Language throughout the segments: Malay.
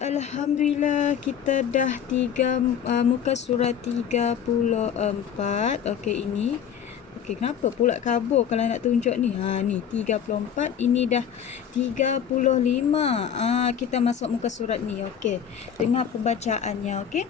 Alhamdulillah kita dah muka surat 34. Okey, ini. Okey, kenapa pula kabur kalau nak tunjuk ni? Ni 34, ini dah 35. Kita masuk muka surat ni. Okey. Dengar pembacaannya, okey.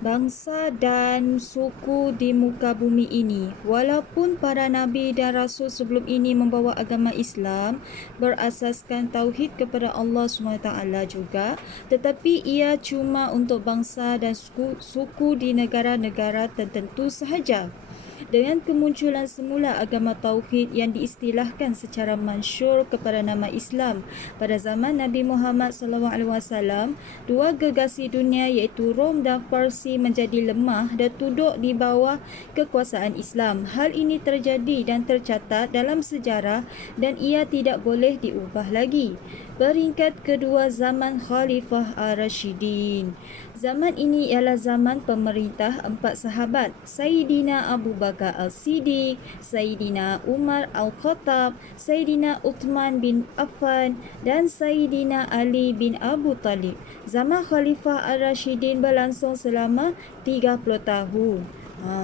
Bangsa dan suku di muka bumi ini, walaupun para nabi dan rasul sebelum ini membawa agama Islam berasaskan tauhid kepada Allah SWT juga, tetapi ia cuma untuk bangsa dan suku di negara-negara tertentu sahaja. Dengan kemunculan semula agama Tauhid yang diistilahkan secara mansyur kepada nama Islam pada zaman Nabi Muhammad SAW, dua gegasi dunia iaitu Rom dan Parsi menjadi lemah dan tunduk di bawah kekuasaan Islam. Hal ini terjadi dan tercatat dalam sejarah dan ia tidak boleh diubah lagi. Peringkat kedua, zaman Khalifah Ar-Rashidin. Zaman ini ialah zaman pemerintah empat sahabat, Sayyidina Abu Bakar Al-Siddiq, Sayyidina Umar Al-Khattab, Sayyidina Uthman bin Affan dan Sayyidina Ali bin Abu Talib. Zaman Khalifah Ar-Rashidin berlangsung selama 30 tahun.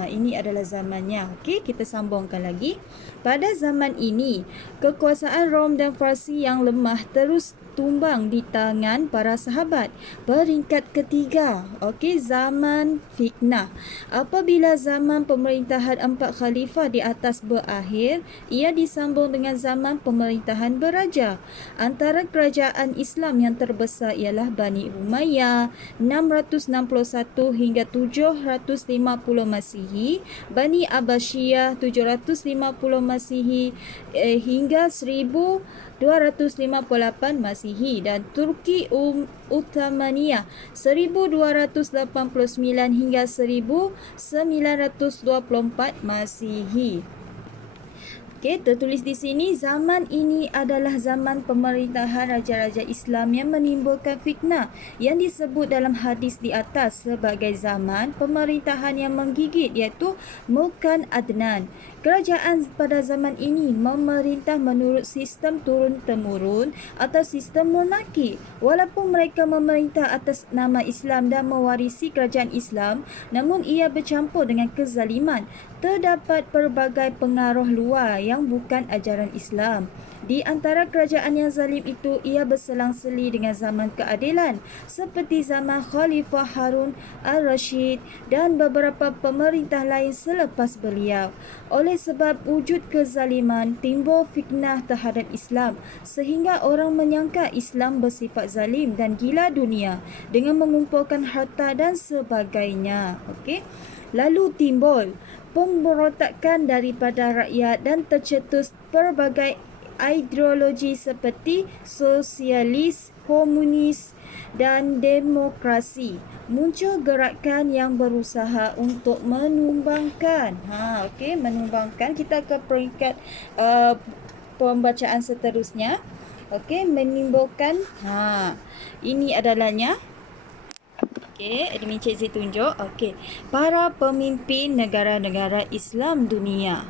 Ini adalah zamannya. Okey, kita sambungkan lagi. Pada zaman ini, kekuasaan Rom dan Farsi yang lemah terus tumbang di tangan para sahabat. Peringkat ketiga, okey, zaman fitnah. Apabila zaman pemerintahan empat khalifah di atas berakhir, ia disambung dengan zaman pemerintahan beraja. Antara kerajaan Islam yang terbesar ialah Bani Umayyah 661 hingga 750 Masihi, Bani Abbasiyah 750 Masihi hingga 1258 Masihi dan Turki Uthmaniyah 1289 hingga 1924 Masihi. Okey, tertulis di sini, zaman ini adalah zaman pemerintahan raja-raja Islam yang menimbulkan fitnah yang disebut dalam hadis di atas sebagai zaman pemerintahan yang menggigit, iaitu Mulkan Adnan. Kerajaan pada zaman ini memerintah menurut sistem turun-temurun atau sistem monarki. Walaupun mereka memerintah atas nama Islam dan mewarisi kerajaan Islam, namun ia bercampur dengan kezaliman. Terdapat pelbagai pengaruh luar yang bukan ajaran Islam. Di antara kerajaan yang zalim itu, ia berselang-seli dengan zaman keadilan seperti zaman Khalifah Harun Al-Rashid dan beberapa pemerintah lain selepas beliau. Oleh sebab wujud kezaliman, timbul fitnah terhadap Islam sehingga orang menyangka Islam bersifat zalim dan gila dunia dengan mengumpulkan harta dan sebagainya. Okey. Lalu timbul pemberontakan daripada rakyat dan tercetus pelbagai ideologi seperti sosialis, komunis dan demokrasi. Muncul gerakan yang berusaha untuk menumbangkan. Menumbangkan. Kita ke peringkat pembacaan seterusnya. Okey, menimbulkan. Ini adalahnya. Okey, admin Cik Z tunjuk. Okey, para pemimpin negara-negara Islam dunia.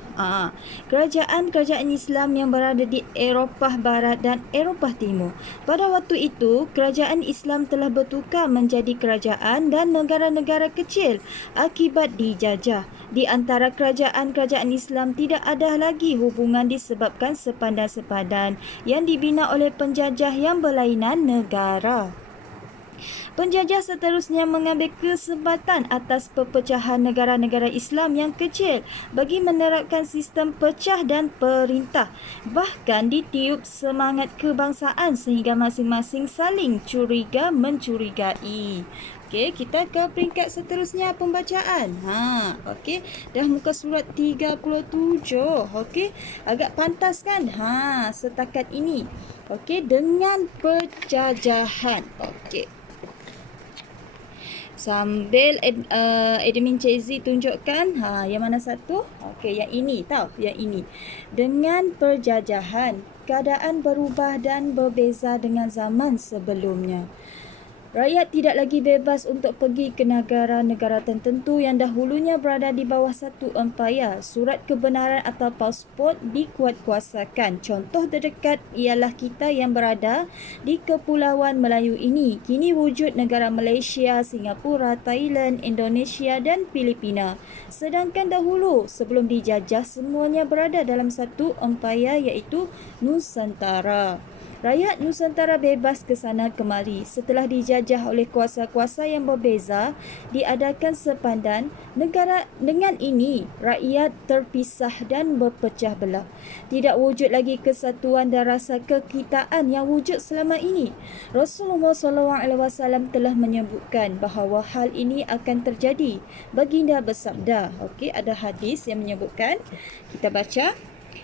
Kerajaan-kerajaan Islam yang berada di Eropah Barat dan Eropah Timur. Pada waktu itu, kerajaan Islam telah bertukar menjadi kerajaan dan negara-negara kecil akibat dijajah. Di antara kerajaan-kerajaan Islam tidak ada lagi hubungan disebabkan sepadan-sepadan yang dibina oleh penjajah yang berlainan negara. Penjajah seterusnya mengambil kesempatan atas perpecahan negara-negara Islam yang kecil bagi menerapkan sistem pecah dan perintah. Bahkan ditiup semangat kebangsaan sehingga masing-masing saling curiga mencurigai. Okey, kita ke peringkat seterusnya pembacaan. Okey, dah muka surat 37. Okey, agak pantas kan? Setakat ini. Okey, dengan penjajahan. Okey. Sambil admin Cik Z tunjukkan yang mana satu? Okey, yang ini tahu, yang ini. Dengan penjajahan, keadaan berubah dan berbeza dengan zaman sebelumnya. Rakyat tidak lagi bebas untuk pergi ke negara-negara tertentu yang dahulunya berada di bawah satu empayar. Surat kebenaran atau pasport dikuatkuasakan. Contoh terdekat ialah kita yang berada di Kepulauan Melayu ini. Kini wujud negara Malaysia, Singapura, Thailand, Indonesia dan Filipina. Sedangkan dahulu sebelum dijajah semuanya berada dalam satu empayar iaitu Nusantara. Rakyat Nusantara bebas ke sana kemari. Setelah dijajah oleh kuasa-kuasa yang berbeza, diadakan sepadan negara. Dengan ini, rakyat terpisah dan berpecah belah. Tidak wujud lagi kesatuan dan rasa kekitaan yang wujud selama ini. Rasulullah SAW telah menyebutkan bahawa hal ini akan terjadi. Baginda bersabda, okey, ada hadis yang menyebutkan, kita baca.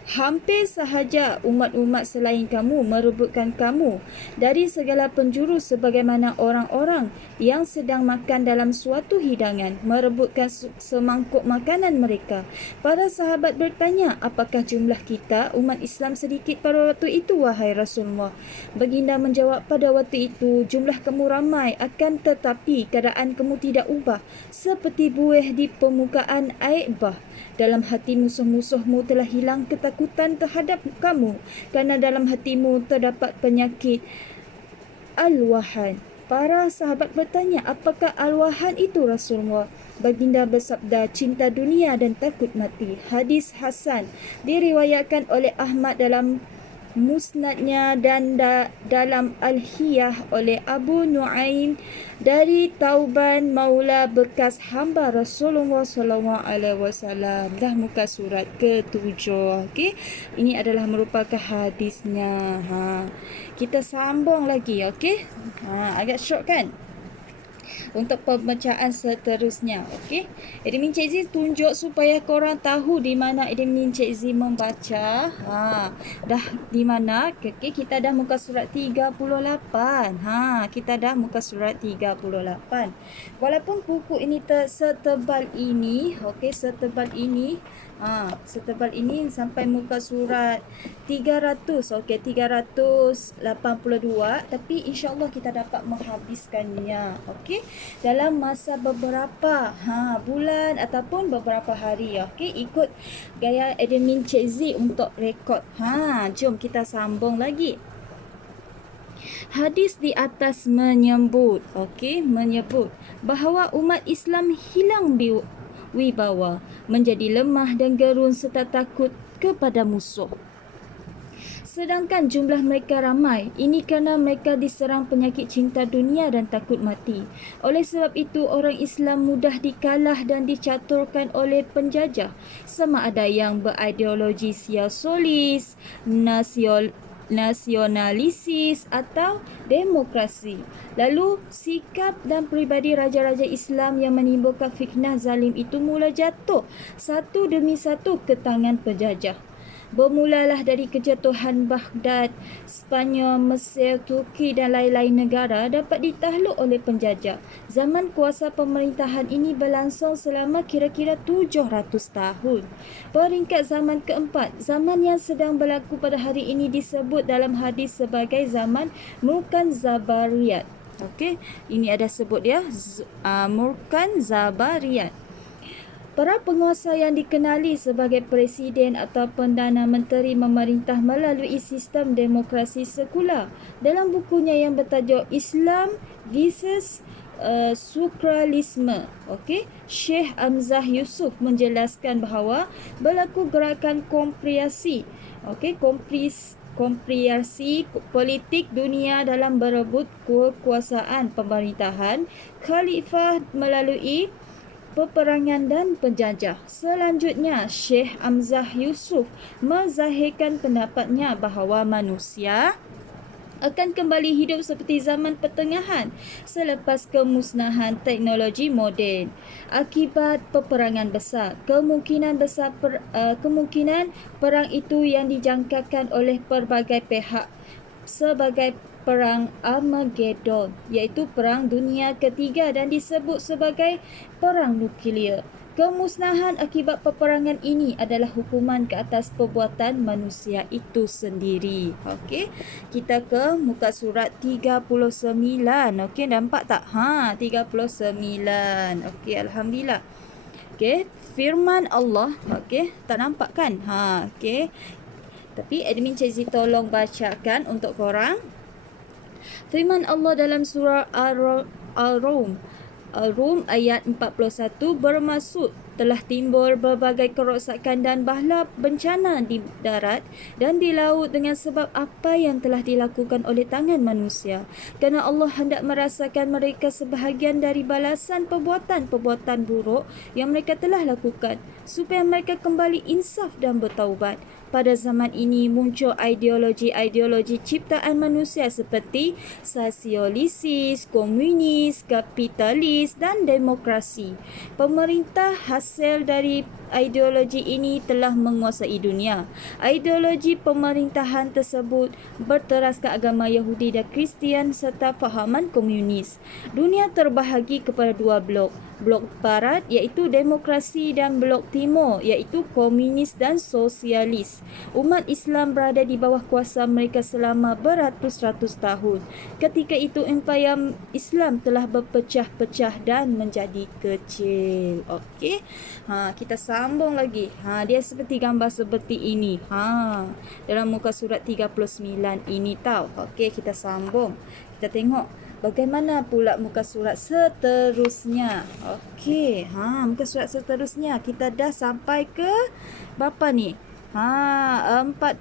Hampir sahaja umat-umat selain kamu merebutkan kamu dari segala penjuru sebagaimana orang-orang yang sedang makan dalam suatu hidangan merebutkan semangkuk makanan mereka. Para sahabat bertanya, apakah jumlah kita umat Islam sedikit pada waktu itu, wahai Rasulullah? Baginda menjawab, pada waktu itu jumlah kamu ramai, akan tetapi keadaan kamu tidak ubah, seperti buih di permukaan air bah. Dalam hati musuh-musuhmu telah hilang ketakutan terhadap kamu, kerana dalam hatimu terdapat penyakit al-wahan. Para sahabat bertanya, apakah al-wahan itu Rasulullah? Baginda bersabda, cinta dunia dan takut mati. Hadis Hasan diriwayatkan oleh Ahmad dalam musnadnya dan dalam Al-Hiyah oleh Abu Nuaim dari Tauban Maula bekas hamba Rasulullah SAW. Dah muka surat ke-7. Okey, ini adalah merupakan hadisnya. Kita sambung lagi, okey. Agak short kan? Untuk pembacaan seterusnya, okey. Admin Cik Z tunjuk supaya korang tahu di mana admin Cik Z membaca. Dah di mana? Okey, kita dah muka surat 38. Kita dah muka surat 38. Walaupun buku ini setebal ini, okey, setebal ini sampai muka surat 300, okey, 382, tapi insya-Allah kita dapat menghabiskannya, okey, dalam masa beberapa bulan ataupun beberapa hari, okey, ikut gaya admin Cik Z untuk rekod. Jom kita sambung lagi. Hadis di atas menyebut bahawa umat Islam hilang wibawa, menjadi lemah dan gerun serta takut kepada musuh. Sedangkan jumlah mereka ramai. Ini kerana mereka diserang penyakit cinta dunia dan takut mati. Oleh sebab itu, orang Islam mudah dikalah dan dicaturkan oleh penjajah, sama ada yang berideologi sosialis, nasionalisis atau demokrasi. Lalu sikap dan peribadi raja-raja Islam yang menimbulkan fitnah zalim itu mula jatuh satu demi satu ke tangan penjajah. Bermulalah dari kejatuhan Baghdad, Spanyol, Mesir, Turki dan lain-lain negara dapat ditakluk oleh penjajah. Zaman kuasa pemerintahan ini berlangsung selama kira-kira 700 tahun. Peringkat zaman keempat, zaman yang sedang berlaku pada hari ini disebut dalam hadis sebagai zaman Mulkan Zabariyat. Okey, ini ada sebut dia Mulkan Zabariyat. Para penguasa yang dikenali sebagai presiden atau perdana menteri memerintah melalui sistem demokrasi sekular. Dalam bukunya yang bertajuk Islam vs Sukralisme, Syekh Hamzah Yusuf menjelaskan bahawa berlaku gerakan komprehensif, komprehensif politik dunia dalam berebut kekuasaan pemerintahan khalifah melalui peperangan dan penjajah. Selanjutnya, Syekh Hamzah Yusuf menzahirkan pendapatnya bahawa manusia akan kembali hidup seperti zaman pertengahan selepas kemusnahan teknologi moden akibat peperangan besar. Kemungkinan perang itu yang dijangkakan oleh pelbagai pihak sebagai Perang Armageddon, iaitu Perang Dunia Ketiga dan disebut sebagai Perang Nuklear. Kemusnahan akibat peperangan ini adalah hukuman ke atas perbuatan manusia itu sendiri. Okey, kita ke muka surat 39. Okey, nampak tak? 39. Okey, alhamdulillah. Okey, firman Allah. Okey, tak nampak kan? Okey. Tapi admin Cikzi tolong bacakan untuk korang. Firman Allah dalam surah Al-Rum ayat 41 bermaksud telah timbul berbagai kerosakan dan bala bencana di darat dan di laut dengan sebab apa yang telah dilakukan oleh tangan manusia. Kerana Allah hendak merasakan mereka sebahagian dari balasan perbuatan-perbuatan buruk yang mereka telah lakukan supaya mereka kembali insaf dan bertaubat. Pada zaman ini muncul ideologi-ideologi ciptaan manusia seperti sosialisis, komunis, kapitalis dan demokrasi. Pemerintah hasil dari ideologi ini telah menguasai dunia. Ideologi pemerintahan tersebut berteraskan agama Yahudi dan Kristian serta fahaman komunis. Dunia terbahagi kepada dua blok. Blok barat iaitu demokrasi dan blok timur iaitu komunis dan sosialis. Umat Islam berada di bawah kuasa mereka selama beratus-ratus tahun. Ketika itu empayar Islam telah berpecah-pecah dan menjadi kecil. Okey. Kita sambung lagi. Dia seperti gambar seperti ini. Dalam muka surat 39 ini tau. Okey, kita sambung. Kita tengok bagaimana pula muka surat seterusnya. Okey, muka surat seterusnya kita dah sampai ke berapa ni? 40.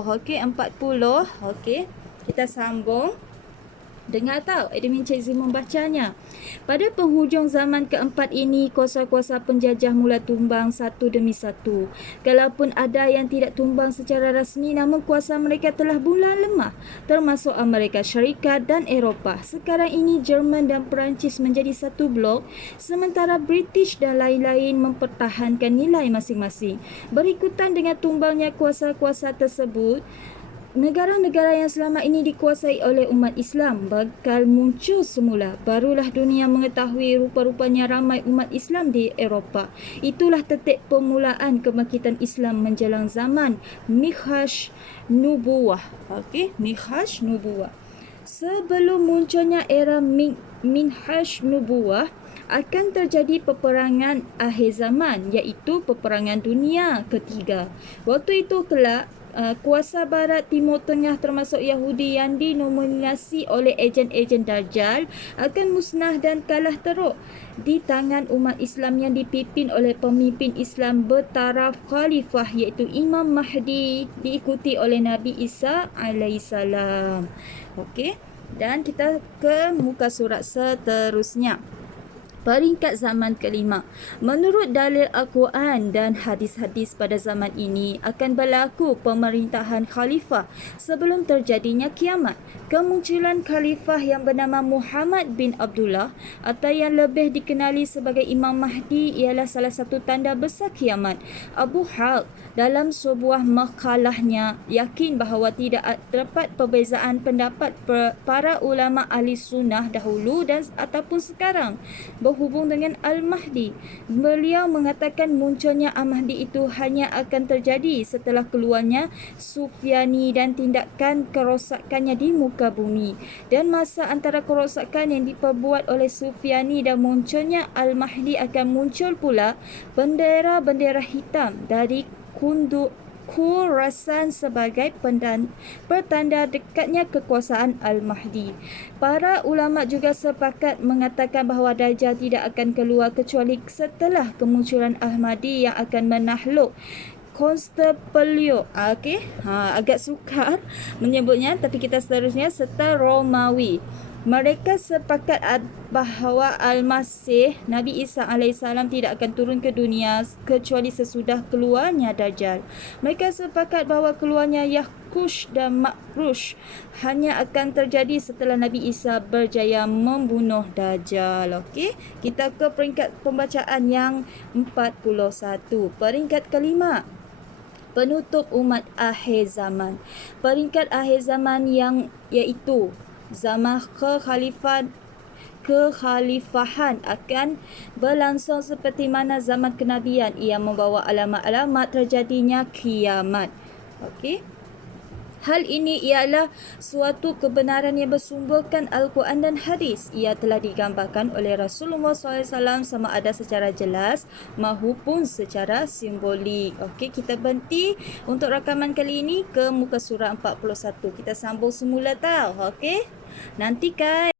Okey, 40. Okey, kita sambung. Dengar tahu admin Cikzi membacanya. Pada penghujung zaman keempat ini, kuasa-kuasa penjajah mula tumbang satu demi satu. Kalaupun ada yang tidak tumbang secara rasmi, namun kuasa mereka telah mula lemah, termasuk Amerika Syarikat dan Eropah. Sekarang ini Jerman dan Perancis menjadi satu blok, sementara British dan lain-lain mempertahankan nilai masing-masing. Berikutan dengan tumbangnya kuasa-kuasa tersebut, negara-negara yang selama ini dikuasai oleh umat Islam bakal muncul semula. Barulah dunia mengetahui rupa-rupanya ramai umat Islam di Eropah. Itulah titik permulaan kebangkitan Islam menjelang zaman Mikhash Nubuwah. Okey, Mikhash Nubuwah. Sebelum munculnya era Minhaj Nubuwah, akan terjadi peperangan akhir zaman iaitu peperangan dunia ketiga. Waktu itu kelak kuasa barat Timur Tengah termasuk Yahudi yang dinominasi oleh ejen-ejen Dajjal akan musnah dan kalah teruk di tangan umat Islam yang dipimpin oleh pemimpin Islam bertaraf khalifah iaitu Imam Mahdi diikuti oleh Nabi Isa alaihissalam. Okey, dan kita ke muka surat seterusnya. Peringkat zaman kelima. Menurut dalil Al-Quran dan hadis-hadis pada zaman ini akan berlaku pemerintahan khalifah sebelum terjadinya kiamat. Kemunculan khalifah yang bernama Muhammad bin Abdullah atau yang lebih dikenali sebagai Imam Mahdi ialah salah satu tanda besar kiamat. Abu Haq dalam sebuah makalahnya yakin bahawa tidak terdapat perbezaan pendapat para ulama ahli sunnah dahulu dan ataupun sekarang berhubung dengan Al-Mahdi. Beliau mengatakan munculnya Al-Mahdi itu hanya akan terjadi setelah keluarnya Sufyani dan tindakan kerosakannya di muka bumi. Dan masa antara kerosakan yang diperbuat oleh Sufyani dan munculnya Al-Mahdi akan muncul pula bendera-bendera hitam dari Khurasan sebagai pertanda dekatnya kekuasaan Al-Mahdi. Para ulama juga sepakat mengatakan bahawa Dajjal tidak akan keluar kecuali setelah kemunculan Al-Mahdi yang akan menakluk Konstantinopel. Okey, agak sukar menyebutnya, tapi kita seterusnya serta Romawi. Mereka sepakat bahawa Al-Masih Nabi Isa AS tidak akan turun ke dunia kecuali sesudah keluarnya Dajjal. Mereka sepakat bahawa keluarnya Yakush dan Makrush hanya akan terjadi setelah Nabi Isa berjaya membunuh Dajjal. Okey, kita ke peringkat pembacaan yang 41. Peringkat kelima. Penutup umat akhir zaman. Peringkat akhir zaman yang iaitu zaman kekhalifahan akan berlangsung seperti mana zaman kenabian. Ia membawa alamat-alamat terjadinya kiamat. Okey. Hal ini ialah suatu kebenaran yang bersumberkan Al-Quran dan hadis. Ia telah digambarkan oleh Rasulullah SAW sama ada secara jelas maupun secara simbolik. Okey, kita berhenti untuk rakaman kali ini ke muka surah 41. Kita sambung semula tau. Okey, nantikan.